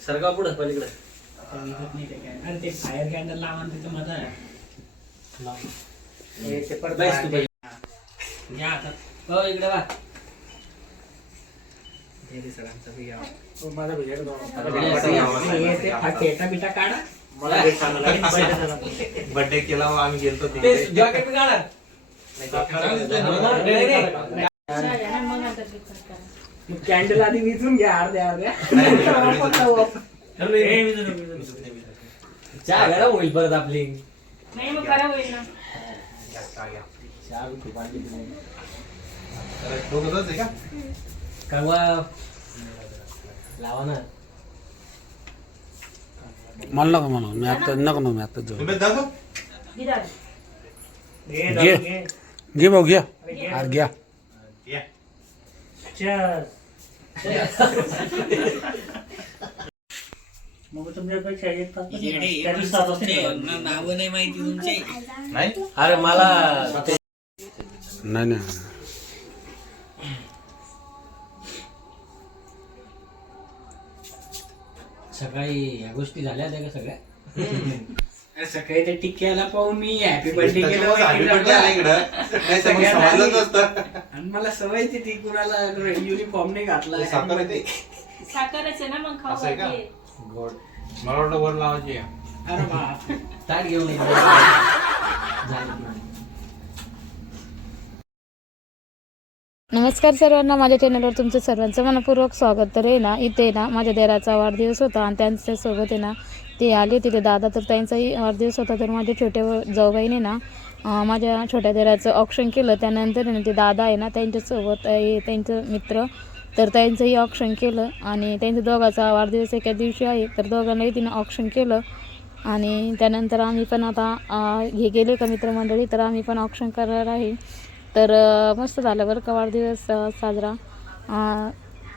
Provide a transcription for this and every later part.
सरगाव पुढं पलीकडे अरे ते फायर कॅन्डल लावा तिथं मजा आहे हे ते तू. घ्या. हो इकडे वा हे. माझा हे हा बिटा काढा बर्थडे केला मग आम्ही गेलतो नाही, नाही, नाही. कॅन्डल आधी विचून घ्या अर्ध्या अर्ध्या चहा गरम होईल परत आपली. नाही मग खराब होईल ना. चहा बी खूप आणली तुम्ही. दोघंच आहे का? कंगवा लावा ना. मला नको म्हणू मी आता नको ना मी आता जाऊ तुम्ही घे घे. भाऊ घ्या अरे घ्या. या Cheers. मग तुमच्यापेक्षा एक तास त्या दिवसात असेल. नाव नाही माहिती तुमचे. नाही? अरे मला ते नाही नाही. सकाळी या गोष्टी झाल्या होत्या का सगळ्या? सकाळी ते टिक्क्याला पाहून मी हॅपी बर्थडे केलं आम्ही पण वगैरे आले इकडं नाही तर मग समजलंच नसतं आणि मला सवय ती ती कुणाला युनिफॉर्म नाही घातला साखर साखरच आहे ना मग खाऊ असं आहे का? घालते. गोड मला वाटलं वर लावायची आहे. अरे बाप ताट घेऊन ये. झाली. नमस्कार सर्वांना माझ्या चॅनलवर तुमचं सर्वांचं मनपूर्वक स्वागत तर आहे ना इथे ना माझ्या देराचा वाढदिवस होता आणि त्यांच्यासोबत आहे ना ते आले होते ते दादा तर त्यांचाही वाढदिवस होता तर माझ्या छोट्या व- जाऊबाईने ना माझ्या छोट्या देराचं ऑप्शन केलं. त्यानंतर ते दादा आहे ना त्यांच्यासोबत त्यांचं मित्र तर त्यांचंही ऑप्शन केलं. आणि त्यांच्या दोघाचा वाढदिवस एका दिवशी आहे तर दोघांनाही तिनं ऑप्शन केलं. आणि त्यानंतर आम्ही पण आता हे गेले का मित्रमंडळी तर आम्ही पण ऑप्शन करणार आहे. तर मस्त झालं बरं का वाढदिवस साजरा.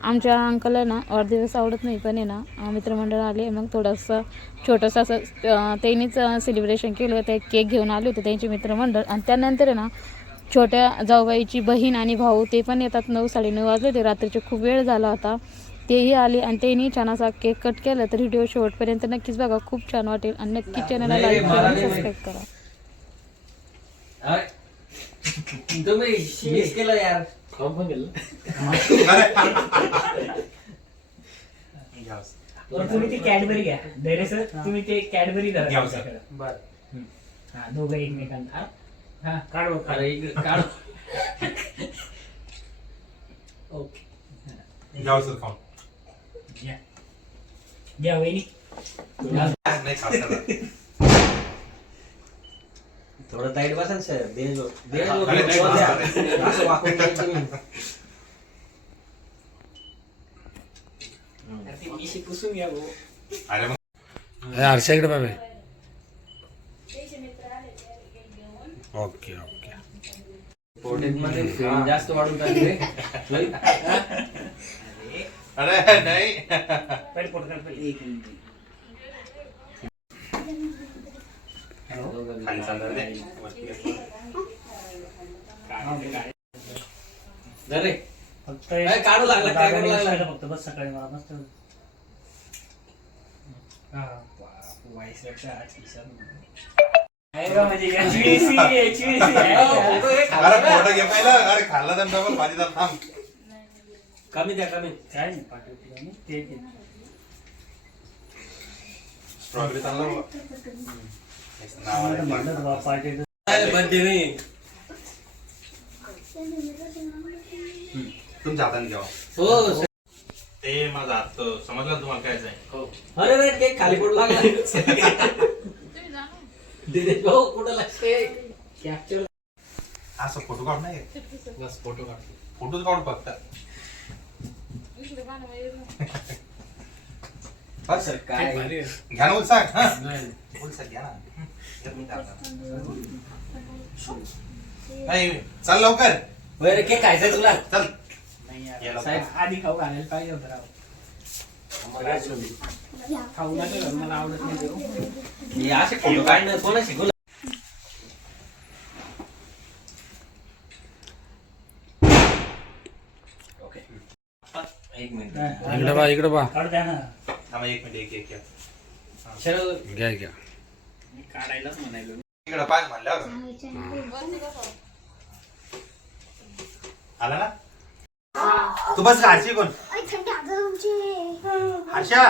आमच्या अंकलला ना वाढदिवस आवडत नाही पण आहे ना मित्रमंडळ आले मग थोडंसं छोटंसं असं त्यांनीच सेलिब्रेशन केलं ते केक घेऊन आले होते त्यांचे मित्रमंडळ. आणि त्यानंतर ना छोट्या जाऊबाईची बहीण आणि भाऊ ते पण येतात नऊ साडेनऊ वाजले ते रात्रीचे खूप वेळ झाला होता. तेही आले आणि त्यांनी छान असा केक कट केला. तर व्हिडिओ शेवटपर्यंत नक्कीच बघा. खूप छान वाटेल. आणि नक्की चॅनलला नाही, लाईक मला करा. सबस्क्राईब करा यार घ्या. बरं, तुम्ही ती कॅडबरी घ्या धैर्य सर तुम्ही ते कॅडबरी धरा घ्या, सर. तुमच्याकडं. बरं. हा दोघं एकमेकांना हा, हा काढ बघ, काढ. अरे इकडे काढ ओके घ्या सर खाऊन. घ्या घ्या वहिनी नाही खात त्याला. थोडं टाईट बसा ना सर बेंच बेंच अरे, नाही, नाही. असं वाकून जायचं नाही. अरे ती मिशी पुसून घ्या भाऊ अरे मग हे आरशाकडे बाबा ओके ओके पोटेटमध्ये feeling जास्त वाढून टाकले अरे नाही पहिले फोटो काढ पहिले एक मिनिट खाली चाललं रे. वरती असलं. धर रे. फक्त काय काढू लागला, काय करू लागला? फक्त बस सकाळी मला मस्त हा. आहे का म्हणजे HVAC, HVAC आहे का? फोटो अरे घे पहिला अरे खाल्ला तर डबल भाजी झाला थांब कमी द्या कमी काय नाही पाठवते का मी? ते ते. स्ट्रॉबेरी चालला बाबा. बर्थडे नाही तुमच्या हाताने हो. ते माझा हात समजलं तुम्हाला काय आहे अरे रे केक खाली पडू लागला. दिनेश भाऊ कुठं लक्ष असं फोटो काढ नाही बस फोटो काढ. फोटोच काढ फक्त बस सर काय? घ्या ना उलसाक हा. उलसाक घ्या ना. एक मिनिट आता. नाही चल लवकर. बरं केक खायचा तुला? चल. नाही यार. याला साहेब, आधी खाऊ घालायला पाहिजे होतं राव. खाऊ लागेल मला आवडत नाही ते. हे असे फोटो काढणं कोणा शिकवलं एक मिनिट. इकडे बा इकडे बा. काढ द्या ना. थांबा एक मिनिट एक एक एक. शरद घ्या घ्या. मी काढायलाच म्हणायलो. इकडं पाय म्हणल्यावर. आला ना? तू बस हर्षी कोण? हर्षा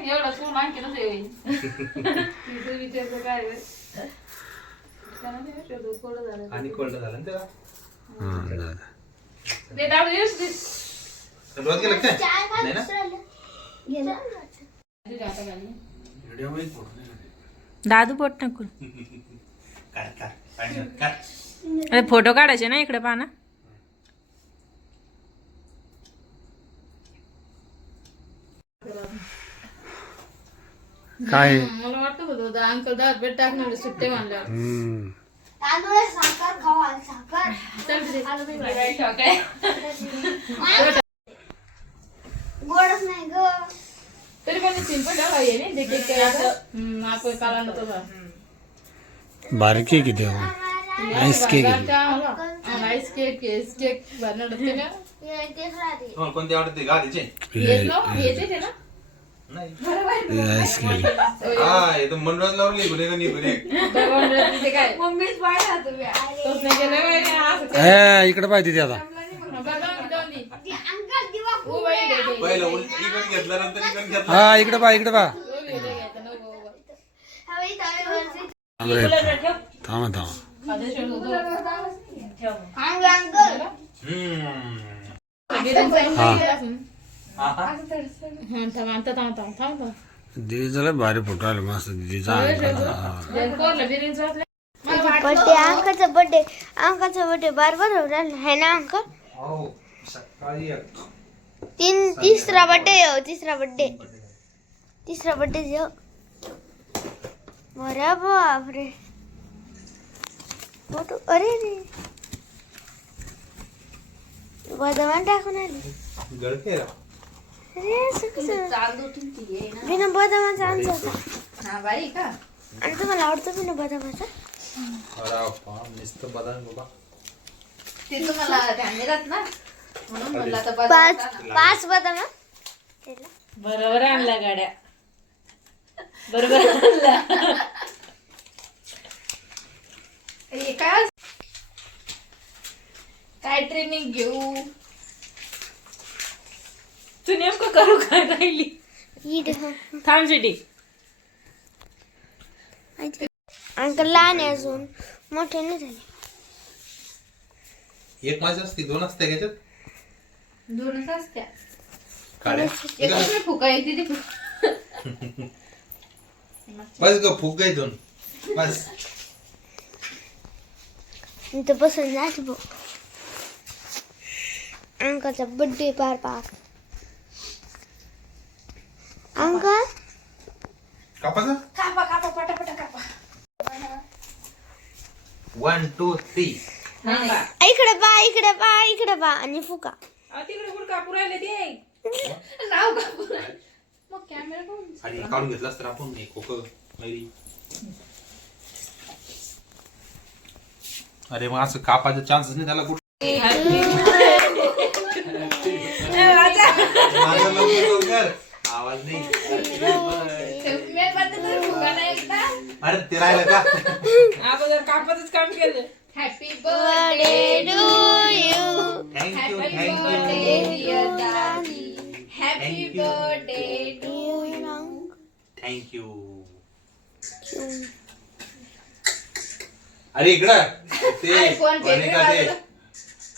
एवढा सोन आणखी विचारतो काय आणि कोल्ड झालं ना त्याला हां झालं. रोज गेलं काय? नाही ना? दादू बोट टाकून अरे फोटो काढायचे ना इकडे पहा ना. काय? मला वाटत होतं अंकल दहा रुपये टाकणार सुट्टे म्हणल्यावर हम्म. गोडच नाही ग. तरी पण सिंपल ठेवला आहे नाही ते केक करायचं. हम्म, आपण काला ना तसा बारीक आहे किती आईस केक आहे. आईस केक केस केक बनवलं ते ना हे तेच राहते. तुम्हाला कोणती आवडते गा तिचे हेच ना ना? हे. हा हे तर मंडळात लावली गुन्हे का नाही गुन्हे मम्मीच पाहिला तुम्ही इकडे पाहिजे ते आता अंकल दिवा हो. पहिलं उलट इकडे घेतलं नंतर इकडे घेतलं हा इकडे पा इकडे पा हो, दे, दे, घ्यायचं, नको, नको. हवी तव्यावरची थांब रे थांबा. अंग अंकल हम्म हा. हा, हा. हा, थांब, आता थांब, थांब, थांब, थांब. दीदीचं लय भारी फोटो आले मस्त दीदीचा हा. बर्थडे अंकाचा बर्थडे अंकाचा बर्थडे बरोबर हो राहिला है ना अंकल? हो. तीन तिसरा बर्थडे हो तिसरा बर्थडे तिसरा बर्थडे जो बरं बापरे. फोटो अरे रे. बदामान टाकून आली. बिना बदामाचा आमचा होता हा, बाई का? आणि तुम्हाला आवडतो बिना बदामाचा अरे बाप, नुसतं बदाम बाबा. ते तुम्हाला ध्यान नाही राहत ना. म्हणून म्हणलं आता बरं. पाच पाच बदाम. बरोबर आणला गाड्या. बरोबर आणला. हे काय? काय ट्रेनिंग घेऊ तू नेमकं करू काय राहिली. हा. थांब अंकल लहान आहे अजून. मोठे नाही झाले. एक माझी असते दोन असते त्याच्यात दोनच असत्या. काड्या. एकच मी फुका येते ती फुका. बस ग फुग गई दोन बस. मी तर बसून जाते अंकाचा बर्थडे पार पार अंकल कापाचा कापा कापा पटापटा कापा. वन टू थ्री इकडे पा इकडे पा इकडे पा आणि फुका. तिकडे कुठं कापू राहिले ते. नाव कापू मग कॅमेरा पाहून आणि काढून घेतलास तर आपण नाही खोक मैरी. अरे मग असं कापायचा चान्सच नाही त्याला कुठं? माझा लवकर लवकर आवाज नाही मी म्हणते तरी फुगा नाही एकदा अरे ते राहिलं का? अगोदर कापातच काम केलं. Happy birthday to you thank you happy thank you birthday happy Thank you. Birthday thank you अरे इकडं. ते iPhone बने भेटले का ते? बाजूला.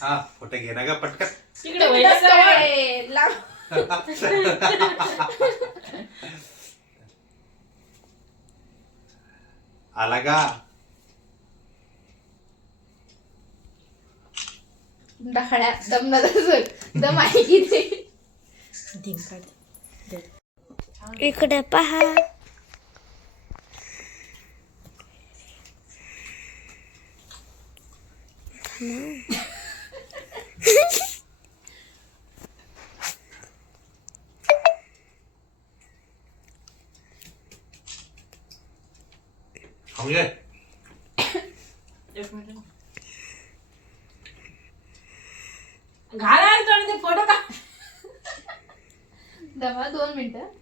हा फोटो घे ना का पटकन. तिकडे वहिनी आला का डहाळ्या दम ना दम आहे किती इकडे पहा घालायला ते फोटो का दवा दोन मिनिटं.